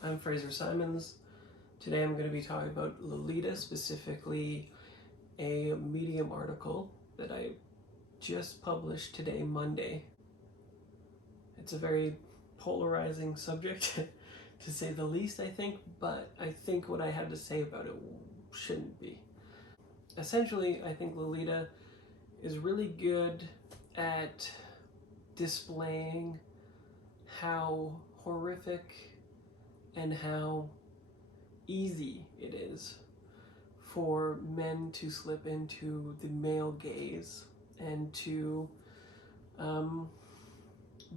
I'm Fraser Simons. Today I'm going to be talking about Lolita, specifically a Medium article that I just published today, Monday. It's a very polarizing subject, to say the least, I think, but I think what I had to say about it shouldn't be. Essentially, I think Lolita is really good at displaying how horrific and how easy it is for men to slip into the male gaze and to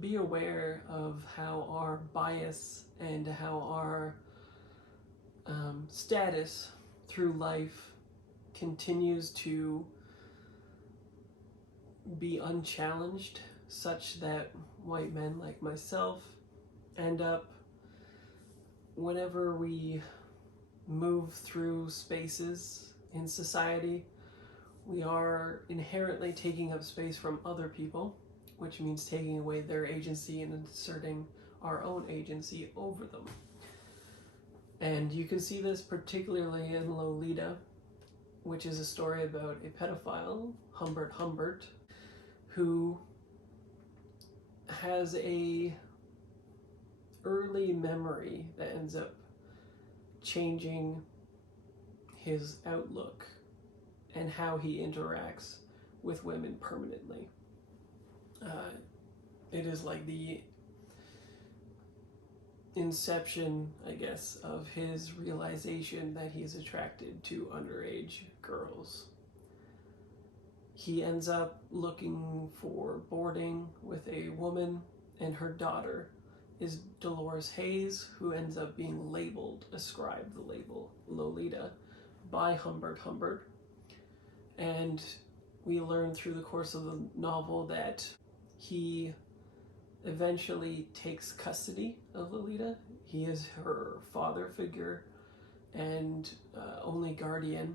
be aware of how our bias and how our status through life continues to be unchallenged, such that white men like myself end up, whenever we move through spaces in society, we are inherently taking up space from other people, which means taking away their agency and inserting our own agency over them. And you can see this particularly in Lolita, which is a story about a pedophile, Humbert, who has a early memory that ends up changing his outlook and how he interacts with women permanently. It is like the inception, I guess, of his realization that he's attracted to underage girls. He ends up looking for boarding with a woman, and her daughter is Dolores Hayes, who ends up being ascribed the label Lolita by Humbert. And we learn through the course of the novel that he eventually takes custody of Lolita. He is her father figure and only guardian,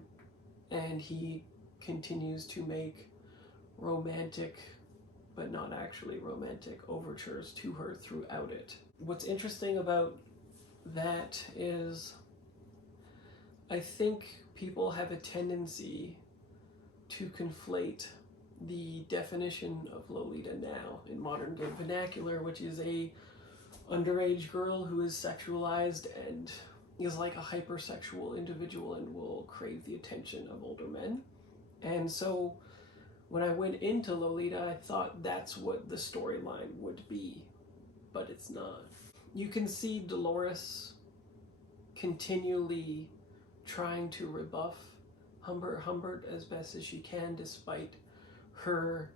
and he continues to make romantic, but not actually romantic, overtures to her throughout it. What's interesting about that is I think people have a tendency to conflate the definition of Lolita now in modern day vernacular, which is a underage girl who is sexualized and is like a hypersexual individual and will crave the attention of older men. And so when I went into Lolita, I thought that's what the storyline would be, but it's not. You can see Dolores continually trying to rebuff Humbert as best as she can, despite her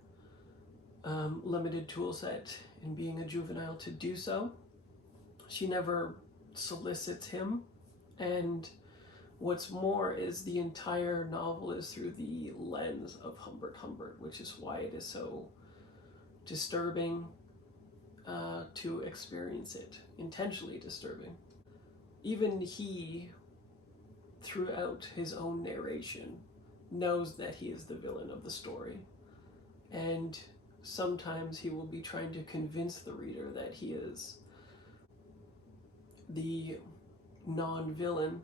limited tool set in being a juvenile to do so. She never solicits him, and what's more is the entire novel is through the lens of Humbert, which is why it is so disturbing to experience it, intentionally disturbing. Even he, throughout his own narration, knows that he is the villain of the story, and sometimes he will be trying to convince the reader that he is the non-villain,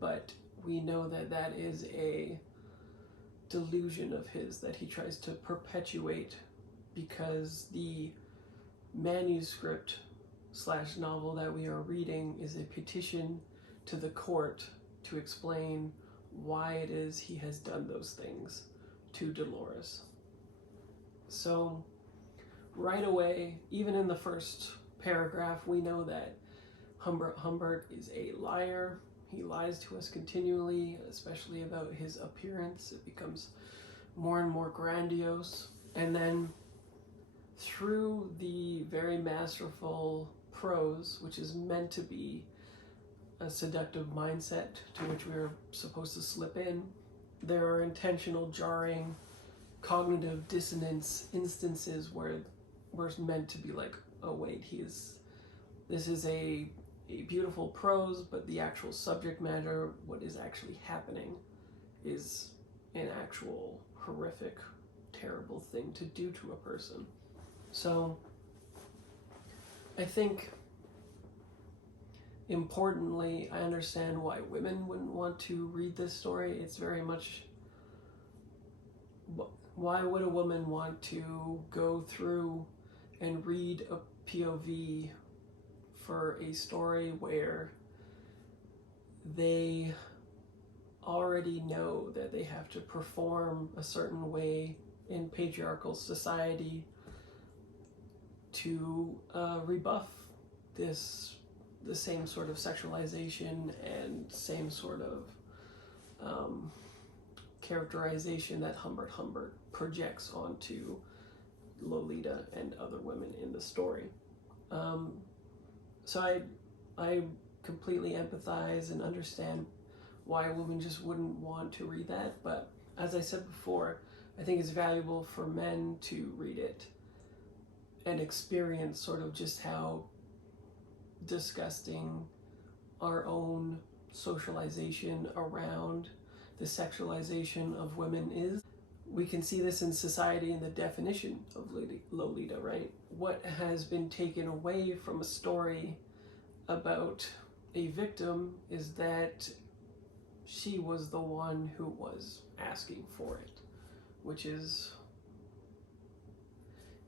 but we know that that is a delusion of his that he tries to perpetuate, because the manuscript / novel that we are reading is a petition to the court to explain why it is he has done those things to Dolores. So right away, even in the first paragraph, we know that Humbert is a liar. He lies to us continually, especially about his appearance. It becomes more and more grandiose. And then through the very masterful prose, which is meant to be a seductive mindset to which we are supposed to slip in, there are intentional, jarring, cognitive dissonance instances where we're meant to be like, oh wait, this is a beautiful prose, but the actual subject matter, what is actually happening, is an actual horrific, terrible thing to do to a person. So I think importantly, I understand why women wouldn't want to read this story. It's very much, why would a woman want to go through and read a POV for a story where they already know that they have to perform a certain way in patriarchal society to rebuff the same sort of sexualization and same sort of characterization that Humbert Humbert projects onto Lolita and other women in the story. So I completely empathize and understand why a woman just wouldn't want to read that, but as I said before, I think it's valuable for men to read it and experience sort of just how disgusting our own socialization around the sexualization of women is. We can see this in society in the definition of Lolita, right? What has been taken away from a story about a victim is that she was the one who was asking for it, which is,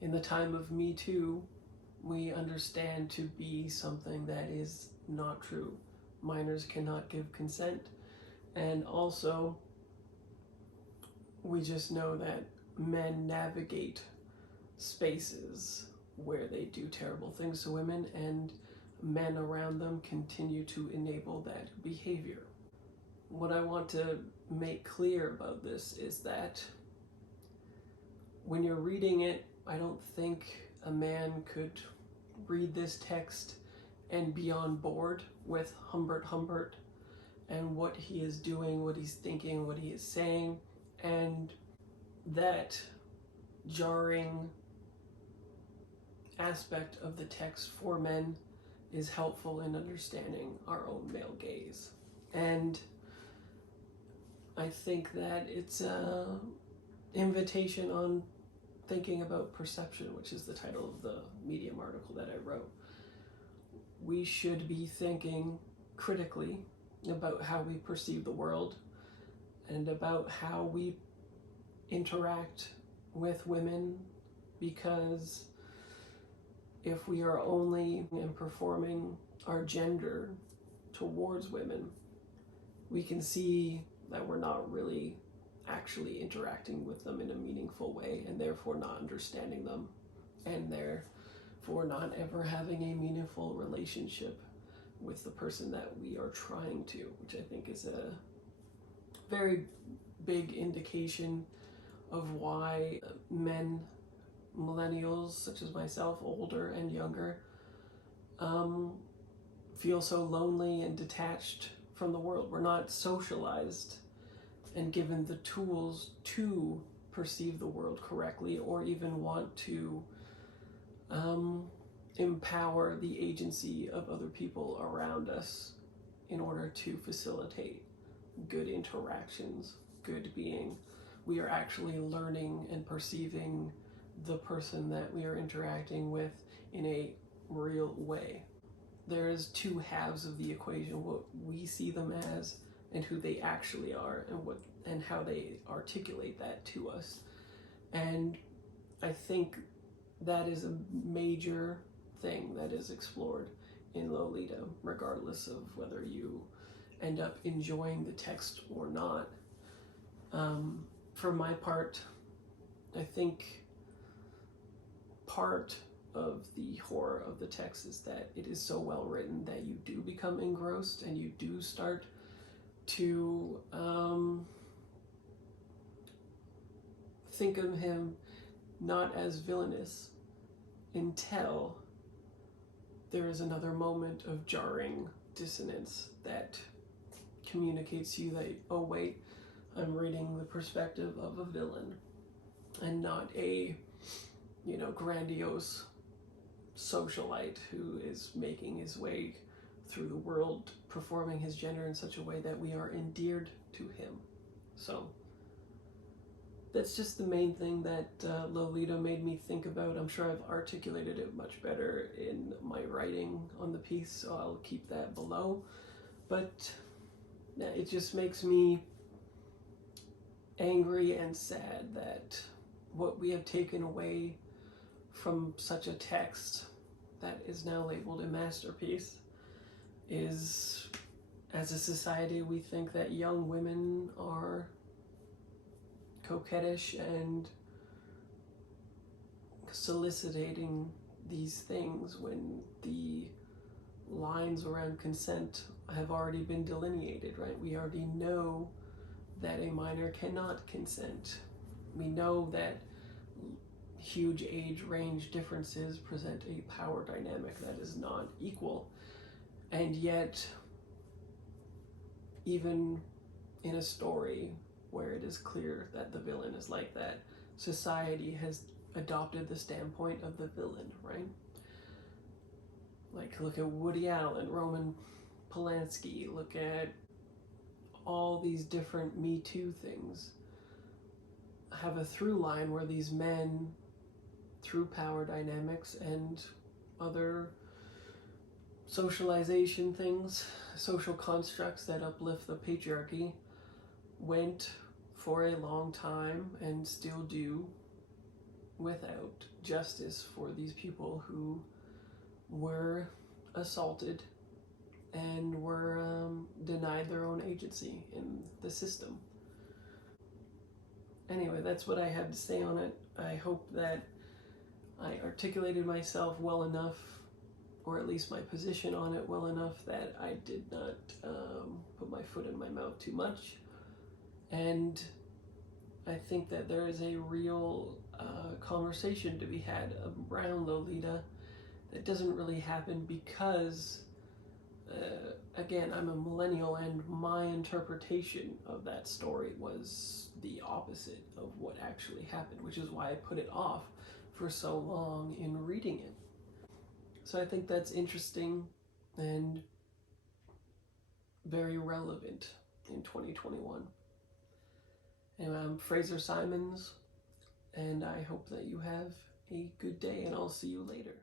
in the time of Me Too, we understand to be something that is not true. Minors cannot give consent, and also we just know that men navigate spaces where they do terrible things to women, and men around them continue to enable that behavior. What I want to make clear about this is that when you're reading it, I don't think a man could read this text and be on board with Humbert Humbert and what he is doing, what he's thinking, what he is saying, and that jarring aspect of the text for men is helpful in understanding our own male gaze. And I think that it's an invitation on thinking about perception, which is the title of the Medium article that I wrote. We should be thinking critically about how we perceive the world and about how we interact with women, because if we are only performing our gender towards women, we can see that we're not really actually interacting with them in a meaningful way, and therefore not understanding them, and therefore not ever having a meaningful relationship with the person that we are trying to, which I think is a very big indication of why men, millennials such as myself, older and younger, feel so lonely and detached from the world. We're not socialized and given the tools to perceive the world correctly, or even want to empower the agency of other people around us in order to facilitate good interactions, good being. We are actually learning and perceiving the person that we are interacting with in a real way. There's two halves of the equation: what we see them as and who they actually are, and how they articulate that to us. And I think that is a major thing that is explored in Lolita, regardless of whether you end up enjoying the text or not. For my part, I think part of the horror of the text is that it is so well written that you do become engrossed, and you do start to think of him not as villainous until there is another moment of jarring dissonance that communicates to you that, oh wait, I'm reading the perspective of a villain and not a, grandiose socialite who is making his way through the world, performing his gender in such a way that we are endeared to him. So that's just the main thing that Lolita made me think about. I'm sure I've articulated it much better in my writing on the piece, so I'll keep that below. But yeah, it just makes me angry and sad that what we have taken away from such a text that is now labeled a masterpiece is, as a society, we think that young women are coquettish and soliciting these things when the lines around consent have already been delineated, right? We already know that a minor cannot consent. We know that huge age range differences present a power dynamic that is not equal. And yet, even in a story where it is clear that the villain is like that, society has adopted the standpoint of the villain, right? Like, look at Woody Allen, Roman Polanski, look at all these different Me Too things have a through line where these men, through power dynamics and other socialization things, social constructs that uplift the patriarchy, went for a long time and still do without justice for these people who were assaulted and were denied their own agency in the system. Anyway, that's what I have to say on it. I hope that I articulated myself well enough, or at least my position on it well enough, that I did not put my foot in my mouth too much. And I think that there is a real conversation to be had around Lolita that doesn't really happen because, again, I'm a millennial and my interpretation of that story was the opposite of what actually happened, which is why I put it off for so long in reading it. So I think that's interesting and very relevant in 2021. Anyway, I'm Fraser Simons, and I hope that you have a good day, and I'll see you later.